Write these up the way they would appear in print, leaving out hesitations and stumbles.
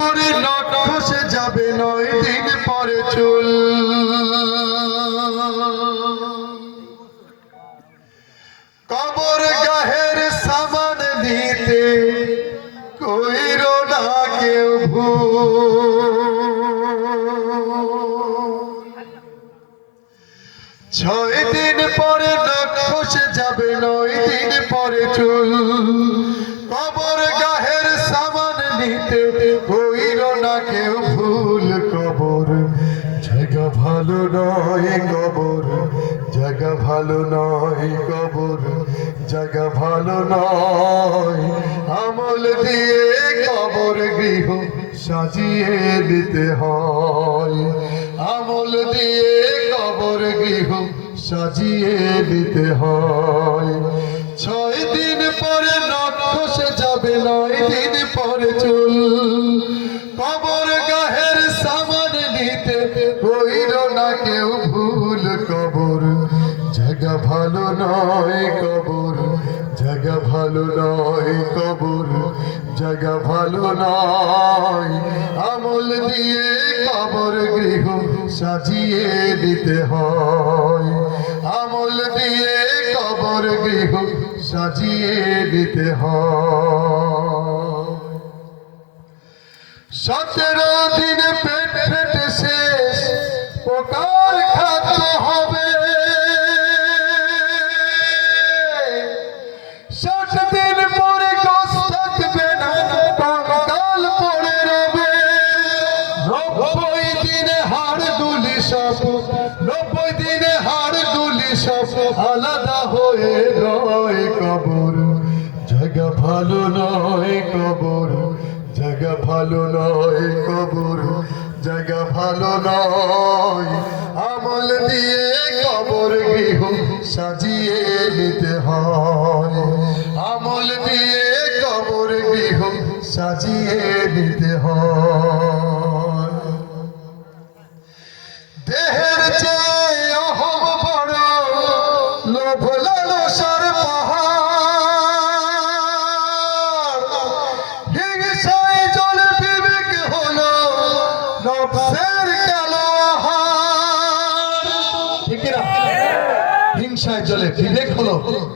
নখ খসে যাবে 9 দিন পরে চুল। কবর গাহের সামান নিতে কইরো না কেউ ভুল। 6 দিন পরে নখ খসে যাবে 9 দিন পরে চুল। কবর গাহের সামান নিতে কইরো না কেউ ভুল। কবর জায়গা ভালো নয়, কবর জায়গা ভালো নয়, কবর জায়গা ভালো নয়। আমল দিয়ে কবর গৃহ সাজিয়ে দিতে হয়, আমল দিয়ে কবর গৃহ সাজিয়ে দিতে হয়। 6 দিন পরে নখ খসে যাবে 9 দিন পরে চুল। কবর গাহের সামান নিতে কইরো না কেউ ভুল। কবর জায়গা ভালো নয়, কবর জায়গা ভালো নয়, কবর জায়গা ভালো নয়। আমল দিয়ে কবর গৃহ সাজিয়ে দিতে হয়, আমল দিয়ে কবর গৃহ সাজিয়ে দিতে হয়। 17 দিন পেট ফেটে শেষ পোকার খাদ্য হবে। 60 দিন পরে গোস থাকবে না, কঙ্কাল পড়ে রবে। 90 দিনে হাড় গুলি সব, 90 দিনে হাড় গুলি সব আলাদা হয়ে রয়। কবর জায়গা ভালো নয়, কবর জায়গা ভালো নয়, কবর জায়গা ভালো নয়। আমল দিয়ে কবর গৃহ সাজিয়ে নিতে হয়, আমল দিয়ে কবর গৃহ সাজিয়ে নিতে হয়। দেহের চেয়ে অহম বড়, লোভ লালসার পাহাড়। হিংসায় জলে বিবেক হলো নফসের কালো আহার। ঠিক না? হিংসায় জলে বিবেক হলো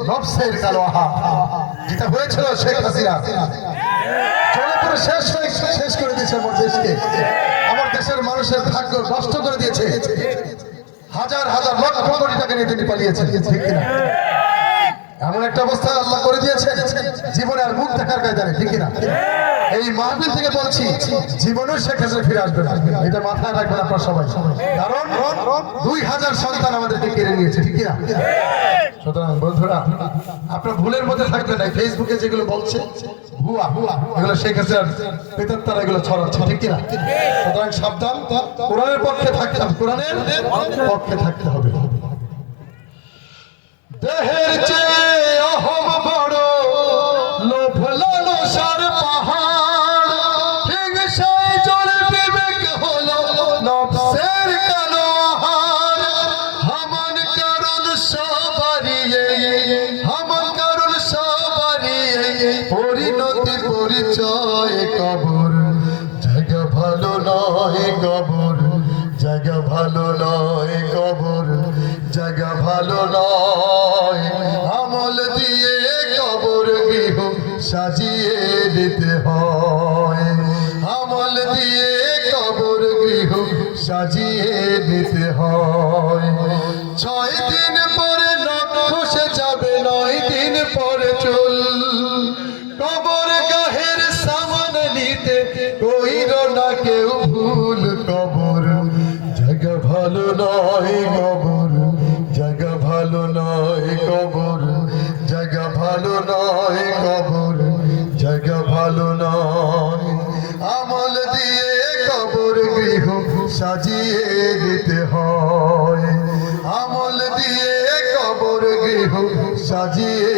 নফসের কালো আহার। যেটা হয়েছিল শেখ হাসিনা, জলে পুরো শেষ করে দিয়েছে আমার দেশকে, আমার দেশের মানুষের ভাগ্য নষ্ট করে দিয়েছে। হাজার হাজার লক্ষ কোটি টাকা নিয়ে তিনি পালিয়েছেন। ঠিক কিনা? এমন একটা অবস্থা আল্লাহ করে দিয়েছে, জীবনে আর মুখ দেখার কায়দা নেই। ঠিক কিনা? এই মাহফিল থেকে বলছি, জীবনেও শেখ হাসিনা ফিরে আসবে না, এটা মাথায় রাখবেন আপনারা সবাই। কারণ 2000 সন্তান আমাদেরকে কেড়ে নিয়েছে। ঠিক কিনা? সুতরাং বন্ধুরা, আপনার ভুলের মধ্যে থাকবেন না। ফেসবুকে যেগুলো বলছে ভুয়া, এগুলো শেখ হাসিনার পেতাত্তারা এগুলো ছড়াচ্ছে। ঠিক কিনা? সুতরাং সাবধান, কোরআনের পক্ষে থাকতে হবে, কোরআনের পক্ষে থাকতে হবে। দেহের চেয়ে অহম বড়, লোভ লালসার পাহাড়। হিংসায় জলে বিবেক হলো নফসের কালো আহার। হামান কারণ সবারই, হামান কারণ সবারই পরিণতি পরিচয়। কবর জায়গা ভালো নয়, কবর জায়গা ভালো নয়, কবর জায়গা ভালো নয়। আমল দিয়ে কবর গৃহ সাজিয়ে দিতে হয়, আমল দিয়ে কবর গৃহ সাজিয়ে দিতে হয়। 6 দিন পরে নখ খসে যাবে 9 দিন পরে চুল। কবর গাহের সামান নিতে কইরো না কেউ ভুল। কবর জায়গা ভালো নয়, কবর জায়গা ভালো নয়, কবর জায়গা ভালো নয়, কবর জায়গা ভালো নয়। আমল দিয়ে কবর গৃহ সাজিয়ে দিতে হয়, আমল দিয়ে কবর গৃহ সাজিয়ে